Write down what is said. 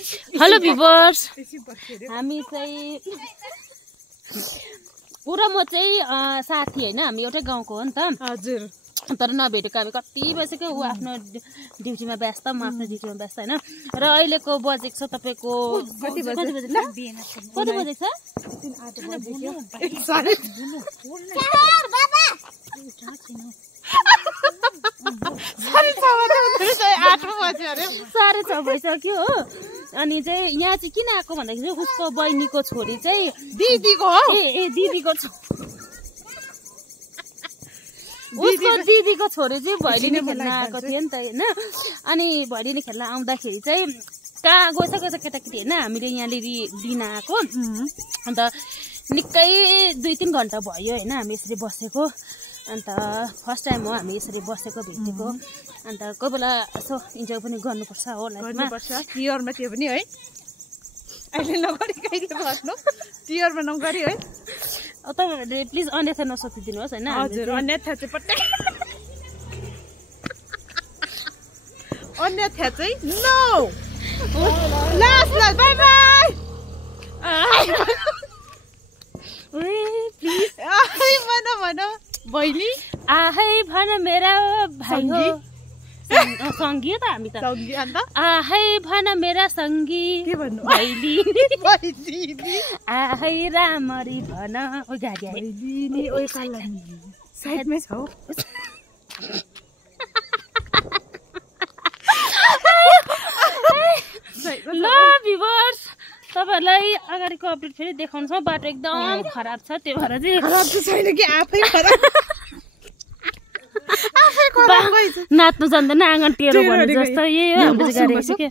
Hello भिभर्स, हामी चाहिँ ऊ र म चाहिँ साथी होइन, हामी एउटै गाउँको हो नि त। हजुर। तर नभेटेको हामी कति बजेको, ऊ आफ्नो ड्युटीमा व्यस्त, म आफ्नो ड्युटीमा व्यस्त होइन। र अहिलेको बजेको छ तपाईँको कति बजेको छ? साढे 6 भइसक्यो हो। अनि चाहिँ यहाँ चाहिँ किन आएको भन्दाखेरि उसको बहिनीको छोरी चाहिँ दिदीको हो। दिदीको उसको दिदीको छोरी चाहिँ भैलिनी खेल्न आएको थियो नि त होइन। अनि भैलिनी खेल्न आउँदाखेरि चाहिँ कहाँ गइसकेको छ केटाकेटी होइन, हामीले यहाँनिर दिन आएको। अन्त निकै 2-3 घन्टा भयो होइन हामी यसरी बसेको। अन्त फर्स्ट टाइम हो हामी यसरी बसेको भेटेको। अन्त कोही बेला यसो इन्जोय पनि गर्नुपर्छ हो लाइफमा। तिहारमा त्यो पनि है, अहिले नगरी कहिले बस्नु, तिहारमा नगरी है। तपाईँहरूले प्लिज अन्यथा नसोचिदिनुहोस् होइन। हजुर, अन्यथा चाहिँ पट्टै अन्यथा चाहिँ नो। Last bye bye. प्लिज भन बहिनी आहै भन मेरा भाइ हो सङ्गी त हामी त सङ्गी। अन्त आहै भन मेरा सङ्गी के भन्नु भैलिनी आहै रामरी भन। ओ गाडी भैलिनी ओइ काला साइडमै छ हौ। ल भिभर्स, तपाईँहरूलाई अगाडिको अपडेट फेरि देखाउँछ। बाटो एकदम खराब छ, त्यो भएर चाहिँ खराब चाहिँ छैन कि आफै खराब। नाच्नु जान्दैन आँगन टेरो भने जस्तो यही हो हाम्रो गाडी के।